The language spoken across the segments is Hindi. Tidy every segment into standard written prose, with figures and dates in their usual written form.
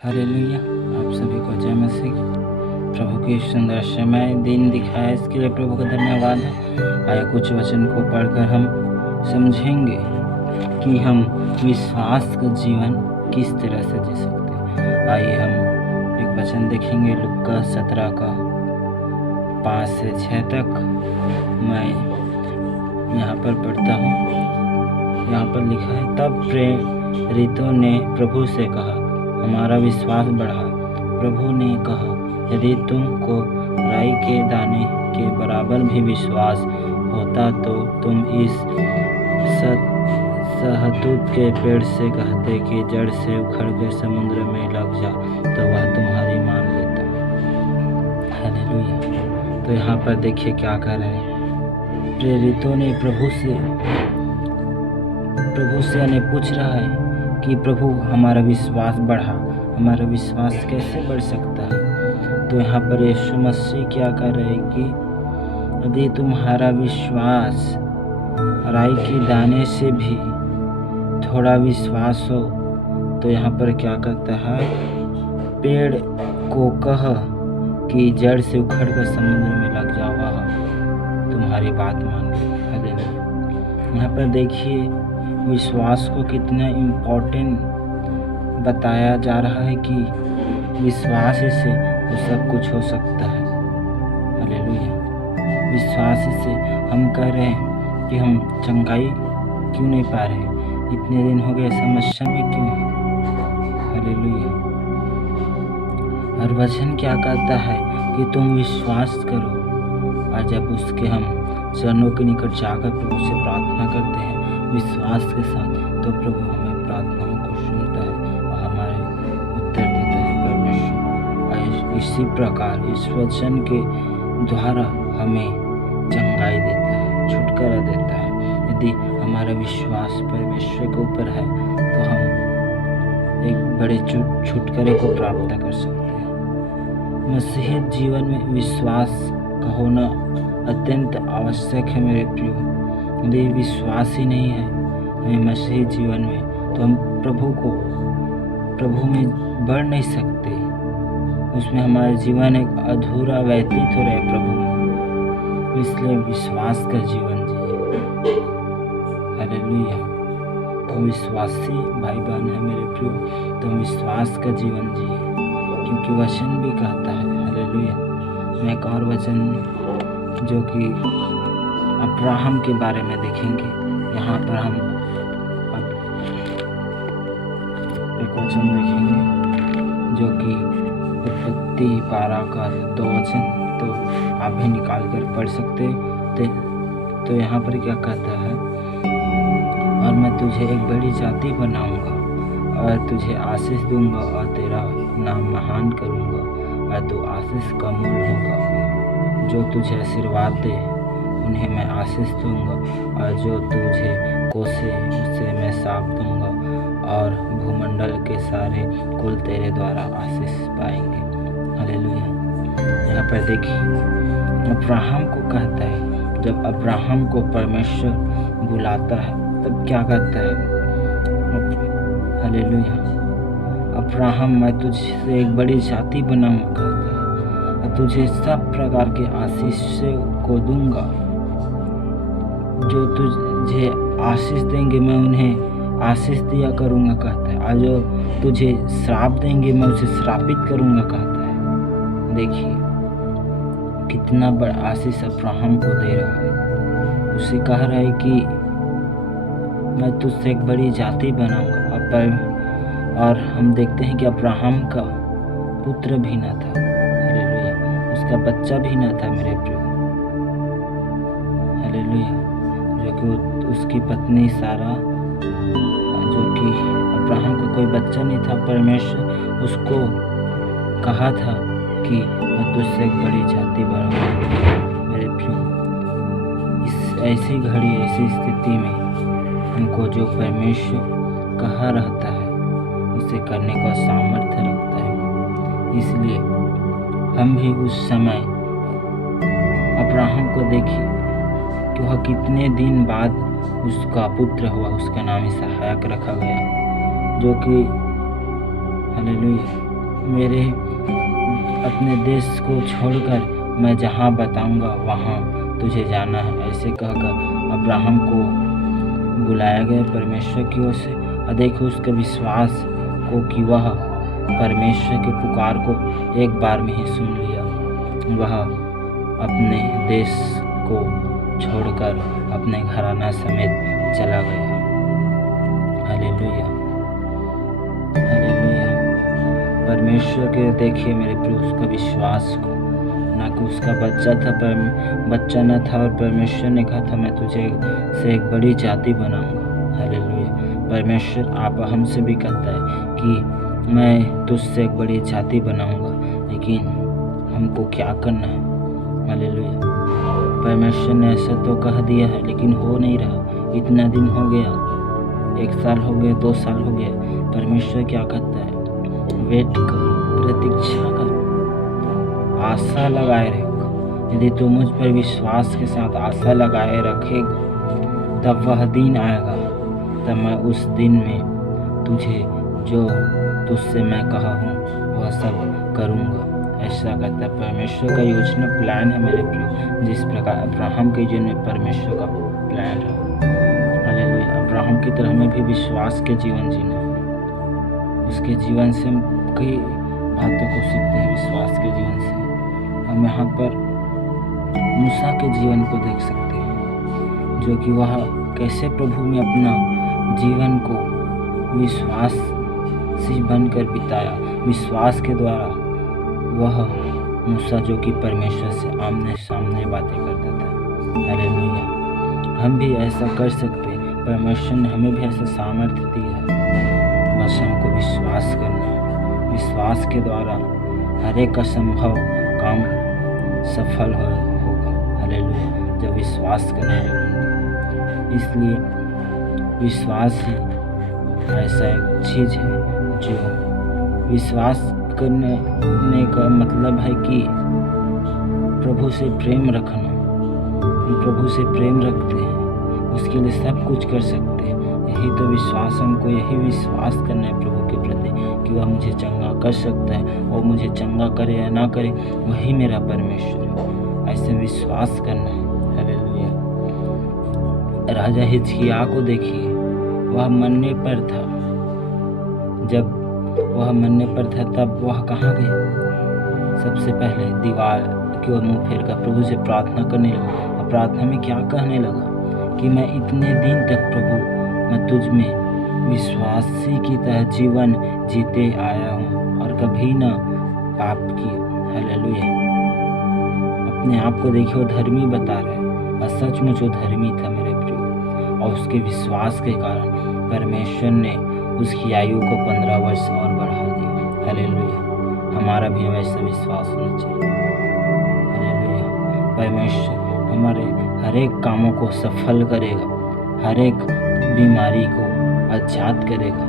हालेलुया। आप सभी को जय मसीह। प्रभु की सुंदर समय दिन दिखाया, इसके लिए प्रभु का धन्यवाद है। आइए कुछ वचन को पढ़कर हम समझेंगे कि हम विश्वास का जीवन किस तरह से जी सकते हैं। आइए हम एक वचन देखेंगे, लूका 17 का 5 से 6 तक। मैं यहाँ पर पढ़ता हूँ। यहाँ पर लिखा है, तब प्रेरितों ने प्रभु से कहा, हमारा विश्वास बढ़ा। प्रभु ने कहा, यदि तुमको राई के दाने के बराबर भी विश्वास होता तो तुम इस सहतूत के पेड़ से कहते कि जड़ से उखड़ कर समुद्र में लग जा, तो वह तुम्हारी मान लेता। हालेलुया। तो यहाँ पर देखिए क्या कर रहे हैं। प्रेरितों ने प्रभु से ने पूछ रहा है कि प्रभु हमारा विश्वास बढ़ा। हमारा विश्वास कैसे बढ़ सकता है? तो यहाँ पर यीशु मसीह क्या कर रहे हैं कि यदि तुम्हारा विश्वास राई के दाने से भी थोड़ा विश्वास हो, तो यहाँ पर क्या कहता है, पेड़ को कह कि जड़ से उखड़ कर समुद्र में लग जाओ, वह तुम्हारी बात मान ले। यहाँ पर देखिए विश्वास को कितना इम्पोर्टेंट बताया जा रहा है कि विश्वास से वो सब कुछ हो सकता है। हालेलुया। विश्वास से हम कह रहे हैं कि हम चंगाई क्यों नहीं पा रहे, इतने दिन हो गए, समस्या में क्यों है। हालेलुया। और वचन क्या कहता है कि तुम विश्वास करो, और जब उसके हम चरणों के निकट जाकर प्रभु से प्रार्थना करते हैं विश्वास के साथ, तो प्रभु हमें प्रार्थनाओं को सुनता है और हमारे उत्तर देता है परमेश्वर। इसी प्रकार इस वचन के द्वारा हमें चंगाई देता है, छुटकारा देता है। यदि हमारा विश्वास परमेश्वर के ऊपर है तो हम एक बड़े छुटकारे को प्राप्त कर सकते हैं। मसीही जीवन में विश्वास का होना अत्यंत आवश्यक है मेरे प्रियो। यदि विश्वास ही नहीं है हमें मसीही जीवन में, तो हम प्रभु में बढ़ नहीं सकते। उसमें हमारा जीवन एक अधूरा व्यतीत हो रहा है प्रभु में। इसलिए विश्वास का जीवन जिए। हालेलुया। तो विश्वासी भाई बहन है मेरे प्रियो, तो विश्वास का जीवन जिए, क्योंकि वचन भी कहता है। हालेलुया। मैं एक और वचन जो कि अब्राहम के बारे में देखेंगे। यहाँ पर हम अब एक वचन देखेंगे जो कि उत्पत्ति 12 का 2 वचन, तो आप भी निकाल कर पढ़ सकते। तो यहाँ पर क्या कहता है, और मैं तुझे एक बड़ी जाति बनाऊंगा और तुझे आशीष दूंगा और तेरा नाम महान करूंगा और तू आशीष का मूल होगा। जो तुझे आशीर्वाद दे उन्हें मैं आशीष दूंगा, और जो तुझे कोसे उसे मैं शाप दूंगा, और भूमंडल के सारे कुल तेरे द्वारा आशीष पाएंगे। हालेलुया। यहाँ पर देखिए अब्राहम को कहता है, जब अब्राहम को परमेश्वर बुलाता है तब क्या कहता है। हालेलुया। अब्राहम, मैं तुझसे एक बड़ी जाति बनाऊंगा कहता है, और तुझे सब प्रकार के आशीष को दूंगा। जो तुझे आशीष देंगे मैं उन्हें आशीष दिया करूंगा कहता है, और जो तुझे श्राप देंगे मैं उसे श्रापित करूंगा कहता है। देखिए कितना बड़ा आशीष अब्राहम को दे रहा है। उसे कह रहा है कि मैं तुझसे एक बड़ी जाति बनाऊंगा। और हम देखते हैं कि अब्राहम का पुत्र भी न था। हालेलुया। उसका बच्चा भी न था मेरे प्रियो। हालेलुया। जो कि उसकी पत्नी सारा, जो कि अब्राहम का कोई बच्चा नहीं था, परमेश्वर उसको कहा था कि मैं तुझसे एक बड़ी जाति बनाऊंगा। मेरे प्रियो, इस ऐसी घड़ी, ऐसी स्थिति में हमको जो परमेश्वर कहा रहता है उसे करने का सामर्थ्य रखता है। इसलिए हम भी उस समय अब्राहम को देखिए कि वह कितने दिन बाद उसका पुत्र हुआ, उसका नाम इसहाक रखा गया, जो कि हालेलुया मेरे अपने देश को छोड़कर मैं जहाँ बताऊंगा वहाँ तुझे जाना है, ऐसे कहकर अब्राहम को बुलाया गया परमेश्वर की ओर से। और देखो उसके विश्वास को कि वह परमेश्वर के पुकार को एक बार में ही सुन लिया। वह अपने देश को छोड़कर अपने घराना समेत चला गया। Hallelujah, hallelujah. परमेश्वर के देखिए मेरे प्रिय उसका विश्वास को, ना कि उसका बच्चा न था, और परमेश्वर ने कहा था मैं तुझे से एक बड़ी जाति बनाऊंगा। हालेलुया। परमेश्वर आप हमसे भी कहता है कि मैं तुझसे एक बड़ी जाति बनाऊंगा, लेकिन हमको क्या करना है। हालेलुया। परमेश्वर ने ऐसा तो कह दिया है, लेकिन हो नहीं रहा। इतना दिन हो गया, 1 साल हो गया, 2 साल हो गया। परमेश्वर क्या कहता है, वेट कर, प्रतीक्षा कर, आशा लगाए रख। यदि तू मुझ पर विश्वास के साथ आशा लगाए रखेगा, तब वह दिन आएगा, तब मैं उस दिन में तुझे जो तुझसे मैं कहा हूँ वह सब करूँगा। ऐसा कहता है परमेश्वर का योजना प्लान है मेरे प्रिय, जिस प्रकार अब्राहम के जीवन में परमेश्वर का प्लान है। हालेलुया। अब्राहम की तरह हमें भी विश्वास के जीवन जीना है। उसके जीवन से हम कई बातों को सीखते हैं, विश्वास के जीवन से। हम यहाँ पर मूसा के जीवन को देख सकते हैं, जो कि वह कैसे प्रभु में अपना जीवन को विश्वास से बनकर बिताया। विश्वास के द्वारा वह मूसा जो कि परमेश्वर से आमने सामने बातें करता था। हालेलुया। हम भी ऐसा कर सकते हैं। परमेश्वर ने हमें भी ऐसा सामर्थ्य दिया है, बस हमको विश्वास करना है। विश्वास के द्वारा हर एक असंभव काम सफल होगा। हालेलुया। जब विश्वास करने लगेंगे, इसलिए विश्वास ही ऐसा एक चीज़ है जो विश्वास करने का मतलब है कि प्रभु से प्रेम रखना। हम प्रभु से प्रेम रखते हैं, उसके लिए सब कुछ कर सकते हैं। यही तो विश्वास, हमको यही विश्वास करना है प्रभु के प्रति कि वह मुझे चंगा कर सकता है, और मुझे चंगा करे या ना करे वही मेरा परमेश्वर है। ऐसे विश्वास करना है। हालेलुया। राजा हिजकिय्याह को देखिए, वह मरने पर था। जब वह मरने पर था तब वह कहाँ गया, सबसे पहले दीवार की ओर मुँह फेर कर प्रभु से प्रार्थना करने लगा। और प्रार्थना में क्या कहने लगा कि मैं इतने दिन तक प्रभु मैं तुझ में विश्वासी की तरह जीवन जीते आया हूँ और कभी ना पाप किया। हालेलुया। अपने आप को देखिए, वो धर्मी बता रहा है, और सचमुच वो धर्मी था मेरे प्रिय। और उसके विश्वास के कारण परमेश्वर ने उसकी आयु को 15 वर्ष और बढ़ा दिया। हालेलुया। हमारा भी वैसा विश्वास होना चाहिए। हालेलुया। परमेश्वर हमारे हर एक कामों को सफल करेगा, हर एक बीमारी को आजाद करेगा,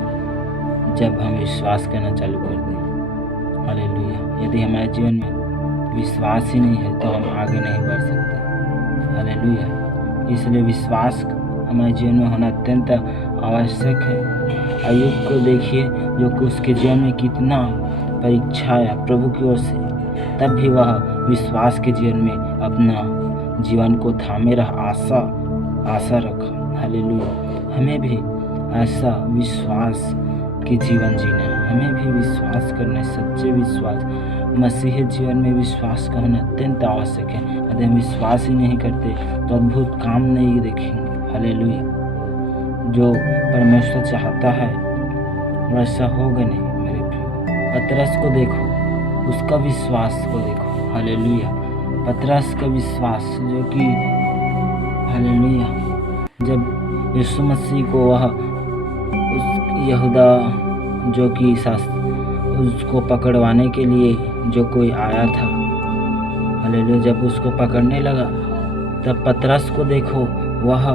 जब हम विश्वास करना चालू कर दें। हालेलुया। यदि हमारे जीवन में विश्वास ही नहीं है तो हम आगे नहीं बढ़ सकते। हालेलुया। इसलिए विश्वास हमारे जीवन में होना अत्यंत आवश्यक है। अय्यूब को देखिए, जो कि उसके जीवन में कितना परीक्षा आया प्रभु की ओर से, तब भी वह विश्वास के जीवन में अपना जीवन को थामे रहा, आशा रखा। हालेलुया। हमें भी ऐसा विश्वास के जीवन जीना है। हमें भी विश्वास करना है, सच्चे विश्वास। मसीही जीवन में विश्वास का होना अत्यंत आवश्यक है। यदि हम विश्वास ही नहीं करते तो अद्भुत काम नहीं देखेंगे। हालेलुया। जो परमेश्वर चाहता है वैसा होगा नहीं मेरे प्रिय। पतरस को देखो, उसका विश्वास को देखो। हालेलुया। पतरस का विश्वास जो कि हालेलुया, जब यीशु मसीह को वह उस यहूदा जो कि उसको पकड़वाने के लिए जो कोई आया था, हालेलुया, जब उसको पकड़ने लगा तब पतरस को देखो, वह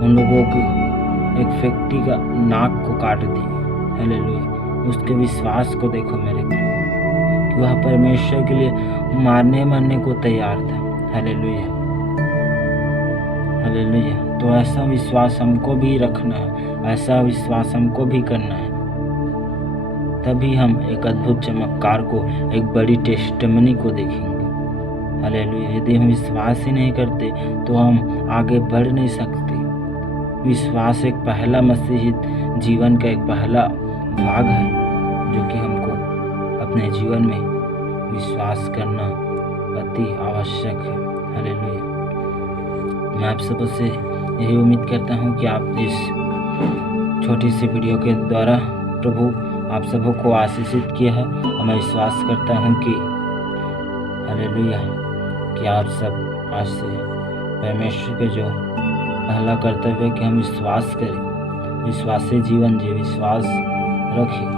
उन लोगों के एक व्यक्ति का नाक को काट दी। हालेलुया। उसके विश्वास को देखो मेरे प्रिय, कि वह परमेश्वर के लिए मरने को तैयार था। हालेलुया। हालेलुया। तो ऐसा विश्वास हमको भी रखना है, ऐसा विश्वास हमको भी करना है। तभी हम एक अद्भुत चमत्कार को, एक बड़ी टेस्टिमनी को देखेंगे। हालेलुया। यदि हम विश्वास ही नहीं करते तो हम आगे बढ़ नहीं सकते। विश्वास एक पहला मसीही जीवन का एक पहला भाग है जो कि हमको अपने जीवन में विश्वास करना अति आवश्यक है। हालेलुया। मैं आप सबों से यही उम्मीद करता हूँ कि आप इस छोटी सी वीडियो के द्वारा प्रभु आप सबों को आशीषित किया है। और मैं विश्वास करता हूँ कि हालेलुया कि आप सब आज से परमेश्वर के जो पहला कर्तव्य है कि हम विश्वास करें, विश्वासी जीवन जिए, विश्वास रखें।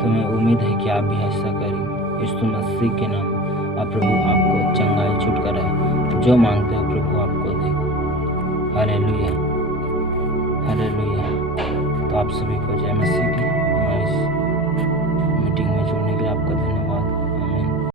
तो मैं उम्मीद है कि आप भी ऐसा करेंगे। यीशु मसीह के नाम और प्रभु आपको चंगाई छुटकारा जो मांगते हो प्रभु आपको दे। Hallelujah, hallelujah. तो आप सभी को जय मसीह की।